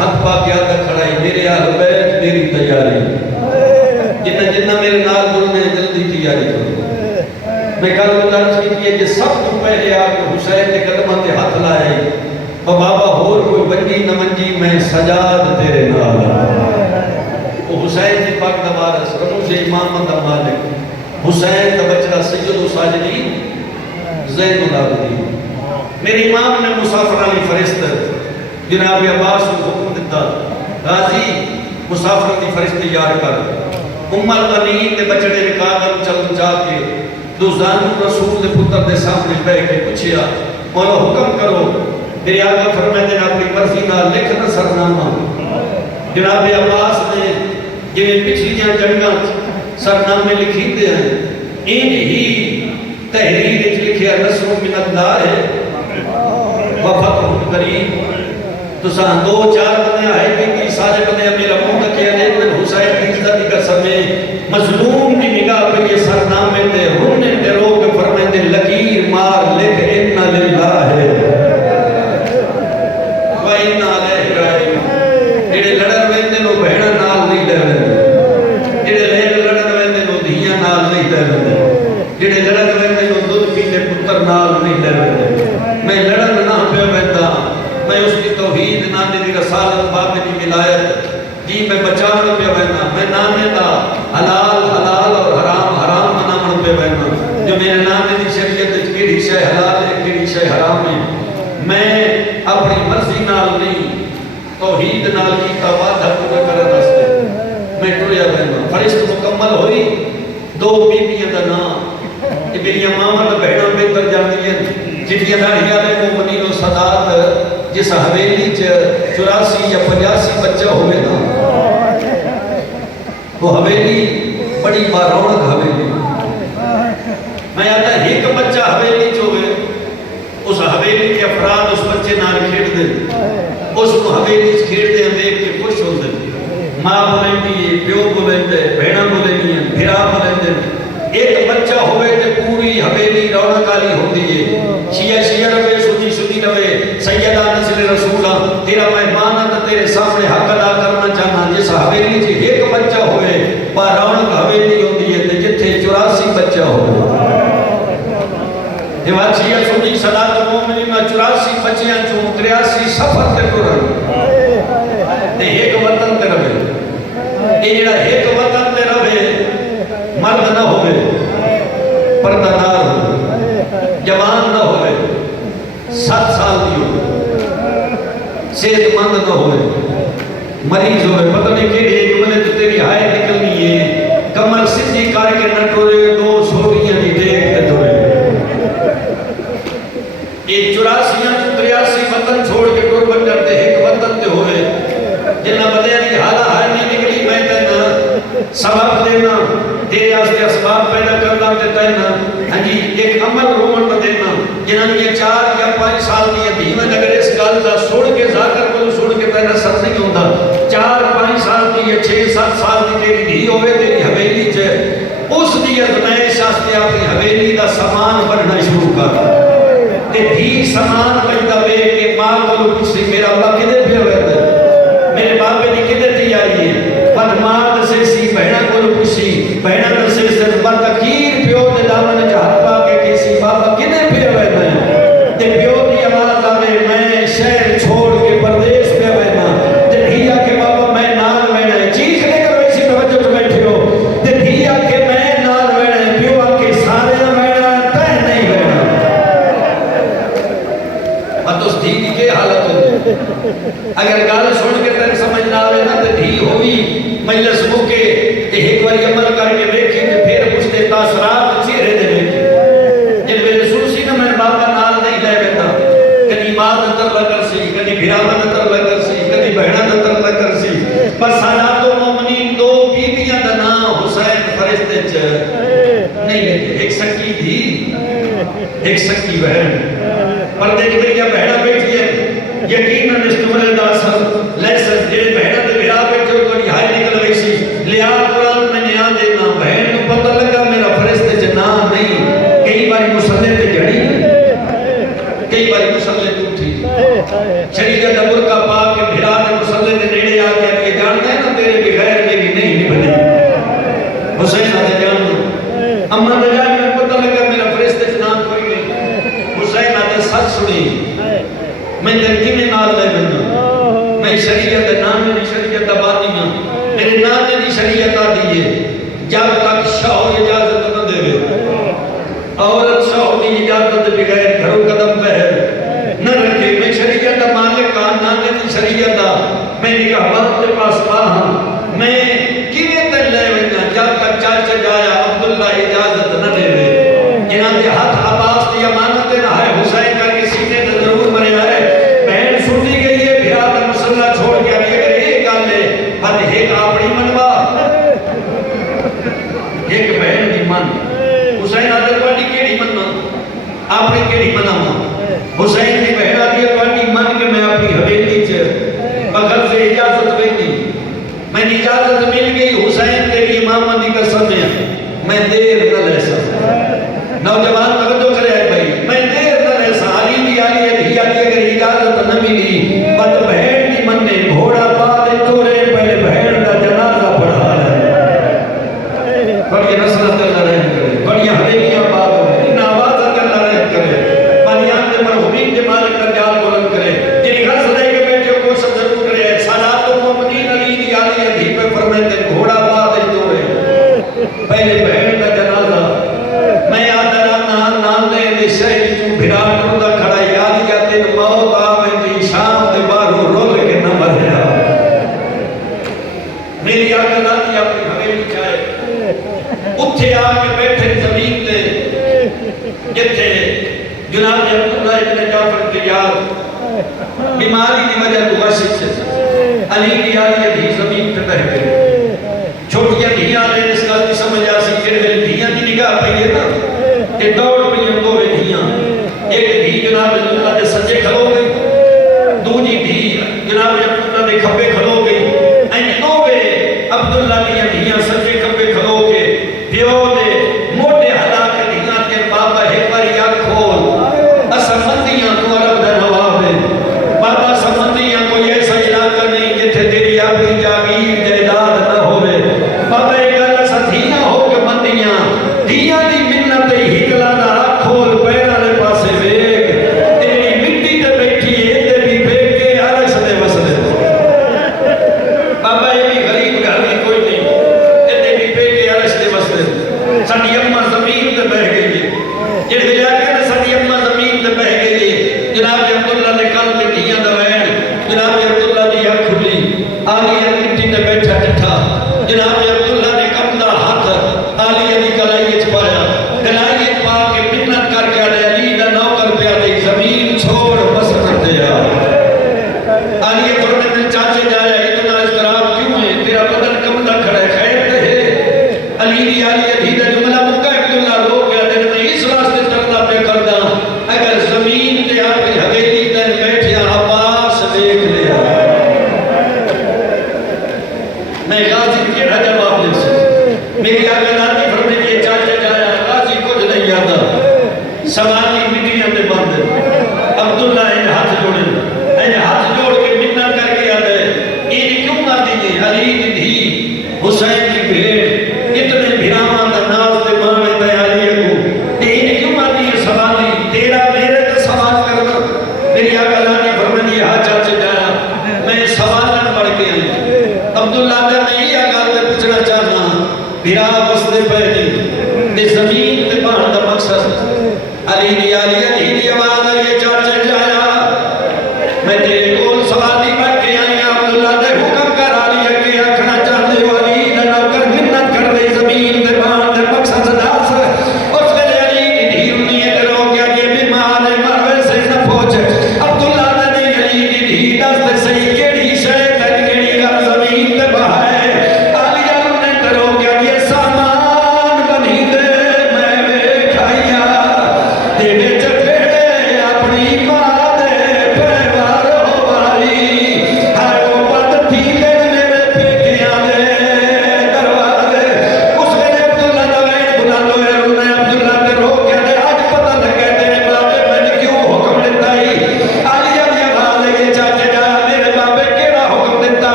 ہاتھ پا کے آتا کھڑا ہے میرے اہل بیت میری تیاری جنہ جنہ میرے نال جڑنے جلدی تیاری کرو میں کل مدارس کی ہے کہ سب تو پہلے آکے حسین کے قدمہ تے ہاتھ لائے اور بابا ہور کوئی بنجی نہ منجی میں سجاد تیرے نال وہ حسین جی پاک نوارس رموز امام دا مالک حسین دا بچڑا سید و ساجدین زین العابدین میرے امام نے مسافر علی فرشت جناب عباس کو حکم دیتا غازی مسافر علی فرشت یار کر الغنین نے بچڑے رکاغل چل جا کے دو زانو رسول دے پتر دے سامنے بیٹھ کے پوچھیا مولا حکم کرو میرے آقا فرمائے دینا اپنی مرضی نہ لکھنا سرنامہ جناب عباس نے جنہیں پچھلی جنگاں سرنامے لکھی دے ہیں ان ہی تحریر اچھ لکھیا نصر من اللہ ہے وفتح قریب تو سان دو چار بندے آئے کہ سارے بندے میرا منہ کیا دے میں حسین کی عزت کا سمیں مظلوم کی نگاہ پہ یہ سرنامے دے ہونے دے روگ فرمائے دے لکیر مار لکھ اِنَّ لِلَّهِ وَإِنَّا عَلَيْهِ رَائِمٌ جڑے لڑن ویندے نو بہنا نال نہیں لے ویندے جڑے لڑن ویندے نو دھیاں نال نہیں لے ویندے جڑے لڑن ویندے نو دودھ پیندے پتر نال نہیں لے ویندے میں لڑن نہ پہ ویندا میں اس کی توحید نانے دی رسالت بابے دی ولایت جی میں بچانے پہ ویندا میں نانے دا حلال حلال اور حرام حرام منامن پہ ویندا جو میرے نانے دی شریعت وچ کیڑی شے حلال ہے کیڑی شے حرام ہے میں اپنی مرضی نال نہیں توحید نال کیتا وعدہ پورا کرن واسطے میں ٹریا ویندا فرشت مکمل ہوئی دو بیبیاں دا نام یہ میری ماما دا بہنا بہتر جاندی ہیں جتیا داڑھیا دے مومنین و صدات جس حویلی 84 یا 85 بچہ ہوئے نا وہ حویلی بڑی بارونق حویلی میں آتا ایک بچہ حویلی جو ہے اس حویلی کے افراد اس بچے نال کھیڑ دے اس کو حویلی کھیڑ دے دیکھ کے خوش ہو دے ماں بولیں دی پیو بولیں دے بہنا بولیں دی بھرا بولیں دے ایک بچہ ہوئے تے پوری حویلی رونق والی ہوتی ہے شیعہ شیعہ روے سنی سنی روے سیدہ نسل رسولہ تیرا مہمان ہے تو تیرے سامنے حق ادا کرنا چاہنا جس حویلی جی ایک بچہ ہوئے پر رونق حویلی ہوتی ہے تے جتھے 84 بچہ ہوئے دیوان شیعہ سنی صلاة مومنی میں 84 بچیاں چون 83 سفر تے قرآن تے ایک وطن تے روے یہ جڑا ایک وطن تے روے مرد نہ ہوئے پردادار ہوئے جوان نہ ہوئے 7 سال دی ہوئے صحت مند نہ ہوئے مریض ہوئے پتہ نہیں کہ ایک ملے تو تیری ہائے نکلنی ہے کمر سجی کار کے نہ ٹورے دو چھوڑیاں نہیں دیکھتے ٹورے یہ 84 وطن چھوڑ کے قربت کرتے ایک وطن تے ہوئے جنہ بدے نہیں حالہ ہائے نہیں نکلی میں تینا سبب دینا تیرے آستے اسباب پیدا کرنا دیتا ہے نا ہاں جی ایک عمل رومن نہ دینا جنہوں نے 4 یا 5 سال دی دھیمن اگر اس گال دا سوڑ کے ذاکر کو سوڑ کے پہنا سر نہیں ہوتا 4-5 سال دی یا 6-7 سال دی تیری دھی ہوئے تیری حویلی چھے اس دی ازمائش آستے اپنی حویلی دا سامان بڑھنا شروع کر تے دھی سامان بڑھتا بے کہ ماں کو لوگ سے میرا اللہ کدے پہ ہوئے تھے میرے باپے نے کدے تھی آئی ہے پر ماں دسے سی بہنا کو لوگ سی بہنا دسے سے بردکیر پیو دے دامن جہاں پا کے کسی باپا کدے پہ ہوئے تھے تے پیو دی آواز آوے میں شہر چھوڑ کے پردیش پہ ہوئے نا تے دھیا کے بابا میں نال ویڑے چیخ لے کر ویسی توجہ تو بیٹھے ہو تے دھیا کے میں نال ویڑے پیو آ کے سارے نہ ویڑا تے نہیں ویڑا اور تو اس دھی کی حالت ہوتی اگر گال سن کے تیرے سمجھ نہ آوے نا تے دھی ہوئی مجلس موکے تے ایک باری عمل کر کے دیکھی تے پھر کچھ دے تاثرات چہرے دے دیکھی جن میرے سوسی نہ میں بابا نال نہیں لے بیتا کدی ماں نتر لگر سی کدی بھراما نتر لگر سی کدی بہنا نتر لگر سی پر سالات و مومنین دو بیبیاں دا نام حسین فرشتے چ نہیں لیتے ایک سکی دھی ایک سکی بہن پردے کی میری بہنا بیٹھی ہے یقیناً اس تمہارے دا اثر لیسن جیڑے بہنا دے بھرا بیٹھے ہو تو ہائے نکل گئی سی لیا قرآن میں نیا دینا بہن کو پتہ لگا میرا فرشتے چ نام نہیں کئی باری مسلح تے جڑی کئی باری مسلح ٹوٹی شریعت دا برقع پا کے بھرا نے مسلح نال لے بننا میں شریعت نانے دی شریعت بانی ہوں میرے نانے دی شریعت آدھی ہے جب تک شوہر اجازت نہ دے عورت شوہر کی اجازت بغیر گھروں قدم پہر نہ رکھے میں شریعت مالک کا نانے دی شریعت میں نکاح وقت کے پاس ہوں میں کیویں تے لے بننا جب تک چاچا جایا عبداللہ اجازت نہ دے جنہاں دے ہاتھ عباس دی امانت نہ ہے حسین کا کے سینے تے ضرور مرے آئے بہن سنی گئی ہے بھرا تے مسئلہ چھوڑ کے آئی اگر ایک گل ہے پر ایک اپنی منوا ایک بہن دی من حسین آدھے تواڈی کیڑی مننا اپنی کیڑی مناواں حسین دی بہن آدھی تواڈی من کے میں اپنی حویلی چ بغل سے اجازت ویندی میں اجازت مل گئی حسین تیری امامت دی قسم ہے میں دیر نہ لے سکتا نوجوان توجہ کرے ہے بھائی میں دیر نہ لے سکتا علی دی اگر اجازت نہ ملی بد بہن دی من نے گھوڑا پا دے توڑے پہلے بہن کا جنازہ پڑھا لے بڑی نصرت اللہ رحم کرے بڑی حویلیاں بات ہوئے ان آواز اللہ رحم کرے مالیان دے مرحومین دے مالک کا جال بلند کرے جنہی گھر صدائی کے بیٹے کو سب ضرور کرے سالات و ممدین علی دی ادھی پہ فرمائے تے گھوڑا پا دے توڑے پہلے بہن کا جنازہ میں آدھا نام دے دے شہر چوں بھرا کردہ کھڑا یاد جاتے موت آوے تی شام دے بارو رول کے نہ مریا میری آقا ناتی اپنی حویلی چاہے اتھے آ کے بیٹھے زمین دے جتھے جناب عبداللہ ابن جعفر کے یاد بیماری دی وجہ دواشت سے علی کی آلی ادھی زمین پہ بہ گئے چھوٹیاں دھیاں لے اس گل کی سمجھ آسی کہ دھیاں دی نگاہ پہ یہ نا کہ دوڑ پہ یہ دو دھیاں ایک دھی جناب عبداللہ دے سجے کھلو گئی دوجی دھی جناب عبداللہ دے کھبے کھلو گئی این نوے عبداللہ دیا دھیاں سجے کھبے کھلو گے پیو دے موٹے حلا کے دھیاں کے بابا ایک باری یا کھول اسمندیاں تو عرب در نواب ہے بابا سمندیاں کوئی ایسا علاقہ نہیں جتھے تیری اپنی جاگیر جائیداد نہ ہوئے بابا ایک گل سدھیاں ہو کے مندیاں دھیاں دی منت ہکلا نہ کھول پیرا لے پاسے ویگ تیری مٹی تے بیٹھی ہے تے بھی بیگ کے عرش دے وسدے بابا یہ بھی غریب گھر میں کوئی نہیں تے بھی بیگ کے عرش دے وسدے ساڈی اماں زمین تے بہ گئی ہے جڑے علاقے نے ساڈی اماں زمین تے بہ گئی ہے جناب عبداللہ نے کل تے دھیاں دا وین جناب عبداللہ دی اکھ کھلی آلی مٹی تے بیٹھا ٹھٹھا جناب عبداللہ نے کمدا ہاتھ آلی دی کلائی وچ پایا کلائی وچ پا کے منت کر کے آلے علی دا نوکر پیا دے زمین چھوڑ بس کر دیا آلی فرمے دل چاچے جایا اتنا اضطراب کیوں ہے تیرا بدن کمدا کھڑا ہے خیر تے ہے علی دی آلی دا جملہ مکہ عبداللہ رو گیا دے میں اس راستے چلنا پہ کردا اگر زمین تے اپنی حویلی تے بیٹھیا عباس دیکھ لیا میں غازی کیڑا جواب دے سکتا میری آگے ناتی فرمے یہ چاچے جایا غازی کچھ نہیں آتا سوانی مٹیاں دے بند عبداللہ ان ہاتھ جوڑے ان ہاتھ جوڑ کے منت کر کے آدھے یہ کیوں نہ دیجئے علی دی دھی حسین کی بھیڑ اتنے بھراواں دا ناز تے مانے تے علی کو یہ کیوں نہ دیجئے سوانی تیرا میرے تے سوال کرنا میری آگے ناتی فرمے یہ ہاتھ چاچے جایا میں سوالن پڑھ کے آئی عبداللہ نے میں یہ آگاہ دے پوچھنا چاہنا بھرا بستے پہنی دے زمین تے بہن دا مقصد علی دی آواز یہ چاچے جایا میں تیرے کول سوالی پڑھ کے آئی عبداللہ دے حکم کر علی کے آکھنا چاہتے ہو علی دا نوکر منت کر دے زمین تے بہن دے مقصد داس اس ویلے علی دی دھی انہیں کرو گیا یہ بیمار ہے مروے سے نہ پہنچ عبداللہ نے علی دی دھی دس تے صحیح کیڑی شے تے کیڑی گل زمین تے بہائے علی نے کرو گیا یہ سامان بنی دے میں ویکھایا دے وچ پھڑے اپنی ماں دے پیوارو والی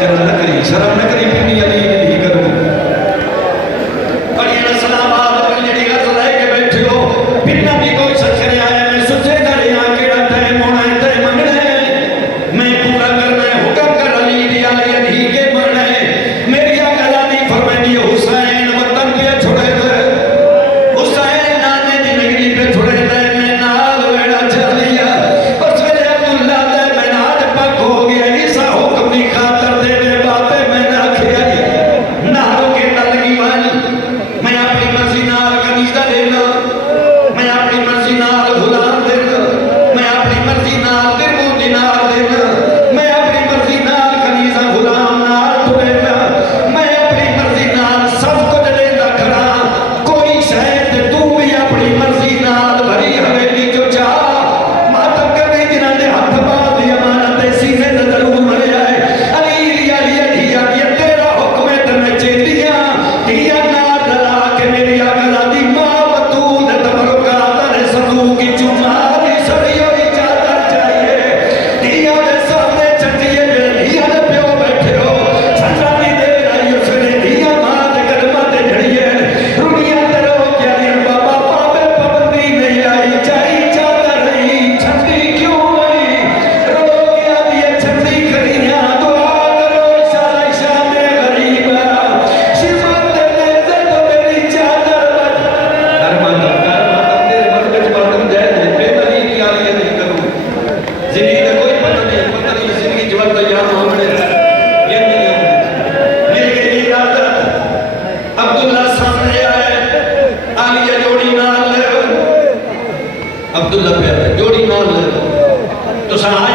شرم نہ کری، شرم نہ کری، پھر علی نہیں کروں بڑی سلام آباد جڑی غزل لے کے بیٹھے ہو پھر نہ بھی کوئی سچ کرے آیا میں سچے کرے آ کیڑا ٹائم ہونا ہے تے منگنا ہے میں پورا کرنا ہے حکم کر علی دی علی نہیں کے مرنا ہے میری اگلا نہیں فرمانی حسین وطن پہ چھوڑے دے حسین نانے دی نگری پہ چھوڑے دے میں نال ویڑا چل لیا اس ویلے عبداللہ دے میں نال پک ہو گیا عیسیٰ حکم دی خاطر دے دے باپے میں نہ کھیا نالوں کے تلگی والی میں اپنی مرضی نال کنیزہ لینا میں اپنی مرضی نال غلام دینا میں اپنی مرضی نال درمو دینار دینا میں اپنی مرضی نال کنیزہ غلام نال دینا میں اپنی مرضی نال سب کچھ دینا کھڑا کوئی شاید تو بھی اپنی مرضی نال بھری حویلی جو چاہ ماتم کرنے جنہاں نے ہاتھ باز دی امانت سینے سے ضرور مرے آئے علی علی تیرا حکم ہے تے میں چیتیاں دیا نار ڈلا کہ میری اگلا دی ماں بطول تبرکات نے صدو کی چماری سڑی ہوئی چادر چاہیے دیا دے سامنے چٹیے میں دیا دے پیو بیٹھے ہو سجا نہیں دے رہی اس نے دیا ماں دے قدمہ دے جھڑیے رنیا تیرو کیا دیر بابا پاپے پابندی نہیں آئی چاہی چادر نہیں چھٹی کیوں نہیں رو گیا دیئے چھٹی کریاں دعا کرو شاہ شام غریبہ شفت دے دے تو میری چادر بچ کر ماتم تیرے مرکز ماتم جائے دے بے دلیلی آلیہ نہیں کروں زندگی کا کوئی پتہ نہیں زندگی جو وقت یہاں ہمیں یہ نہیں ہمیں میری ارادت عبداللہ سامنے آئے آلیہ جوڑی نال لے عبداللہ پہ آئے جوڑی نال لے تو سہائی